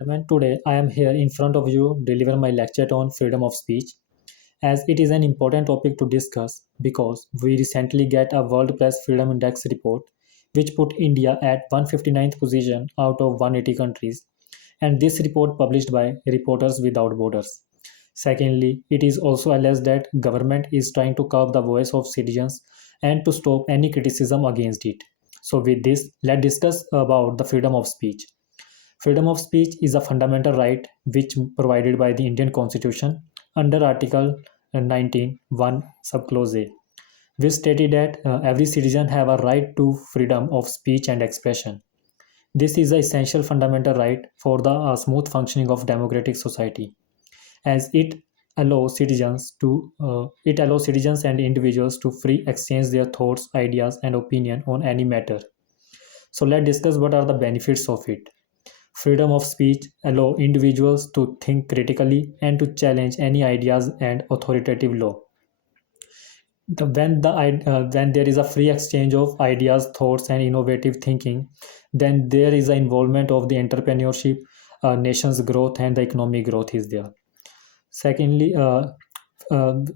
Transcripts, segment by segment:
And today I am here in front of you deliver my lecture on freedom of speech as it is an important topic to discuss because we recently get a World Press Freedom Index report which put India at 159th position out of 180 countries, and this report published by Reporters Without Borders. Secondly, it is also alleged that government is trying to curb the voice of citizens and to stop any criticism against it. So with this, let's discuss about the freedom of speech. Freedom of speech is a fundamental right which provided by the Indian Constitution under Article 19 1 subclause A, which stated that every citizen have a right to freedom of speech and expression. This is an essential fundamental right for the smooth functioning of democratic society, as it allows citizens and individuals to free exchange their thoughts, ideas, and opinion on any matter. So let's discuss what are the benefits of it. Freedom of speech allow individuals to think critically and to challenge any ideas and authoritative law. When there is a free exchange of ideas, thoughts, and innovative thinking, then there is an involvement of the entrepreneurship, nation's growth, and the economic growth is there. Secondly,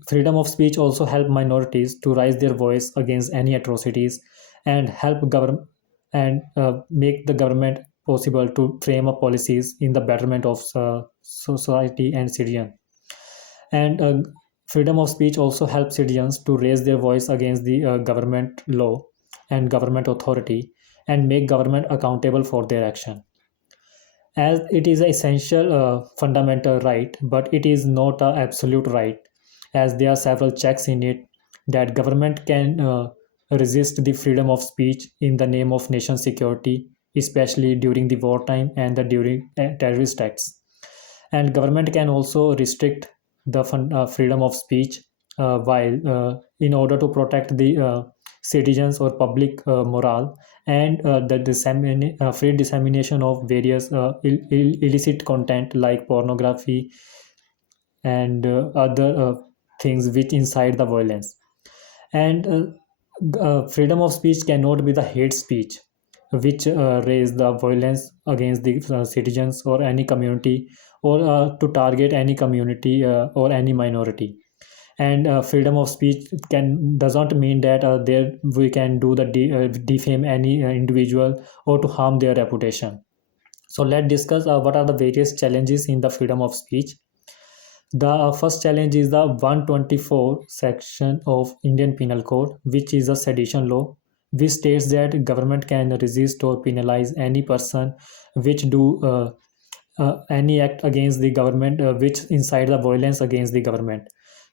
freedom of speech also help minorities to raise their voice against any atrocities and help government and make the government possible to frame up policies in the betterment of society and citizen. And freedom of speech also helps citizens to raise their voice against the government law and government authority and make government accountable for their action, as it is an essential fundamental right, but it is not an absolute right, as there are several checks in it that government can resist the freedom of speech in the name of nation security, especially during the wartime and the during terrorist acts. And government can also restrict the freedom of speech while in order to protect the citizens or public morale and the free dissemination of various illicit content like pornography and other things which incite the violence. And freedom of speech cannot be the hate speech which raise the violence against the citizens or any community or to target any community or any minority. And freedom of speech can does not mean that there we can do the defame any individual or to harm their reputation. So let's discuss what are the various challenges in the freedom of speech. The first challenge is the 124 section of Indian Penal Code, which is a sedition law, which states that government can resist or penalize any person which do any act against the government which incite the violence against the government.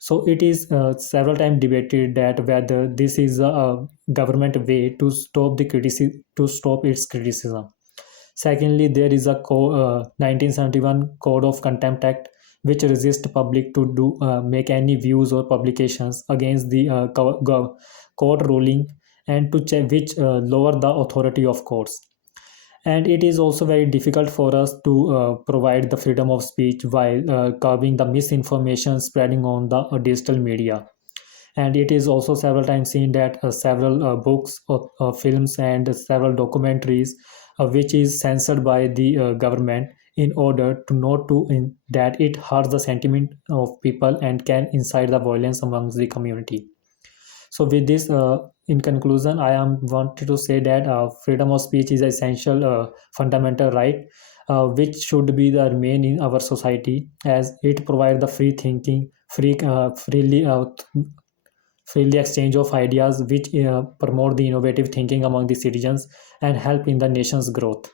So it is several times debated that whether this is a government way to stop the to stop its criticism. Secondly, there is a 1971 Code of Contempt Act which resists public to do make any views or publications against the court ruling and to which lower the authority of courts. And it is also very difficult for us to provide the freedom of speech while curbing the misinformation spreading on the digital media. And it is also several times seen that several books or films and several documentaries which is censored by the government in order to not to that it hurts the sentiment of people and can incite the violence amongst the community. So with this, in conclusion, I am wanted to say that freedom of speech is essential fundamental right which should be the remain in our society, as it provides the free thinking, freely exchange of ideas which promote the innovative thinking among the citizens and help in the nation's growth.